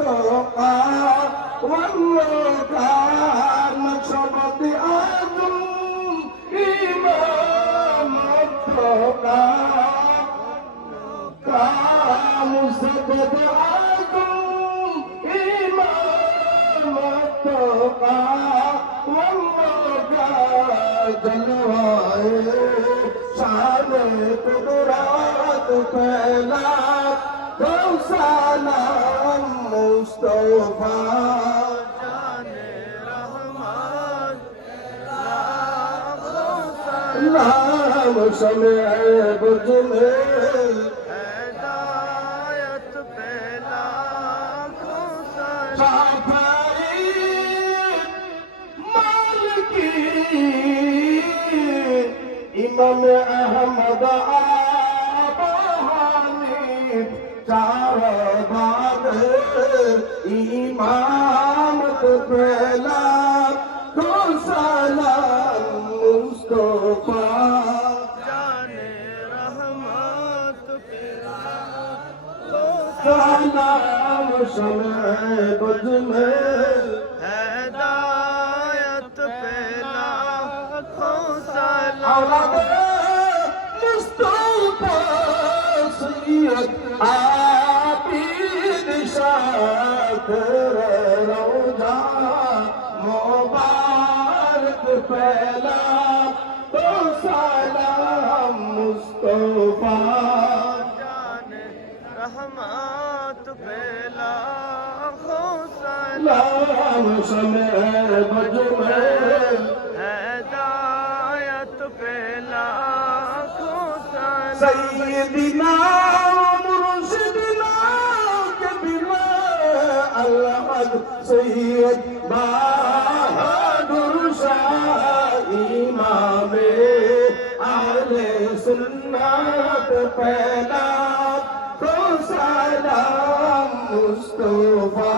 والتقى والكرم شرط آدم إمام التقى كام سبب آدم إمام التقى والله جلوه شان قدرات فلا لو سلام नाम समय बुझने हिदायत पहला माल की इमाम अहमद आ ইমামত বেলা সালাম মুস্তফা। জানে রহমত সালাম সমে বজমে হেদায়ত পেলা। খো সালাম মুস্তফা پھیلا تو سلام مصطفیٰ۔ جان رحمت پھیلا ہو سلام بجمع سیدنا সৈয়দ বাহাদুর শাহ ইমামে আলে সুন্নাত পেলা প্রসাদাম মুস্তফা।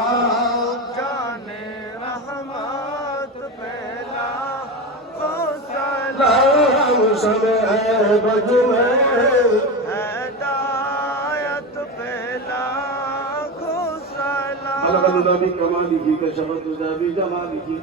জানে রহমত পেলা প্রসাদাম শবে বজমে कमा दीजिए का शब्द तुझा भी कमा दीजिए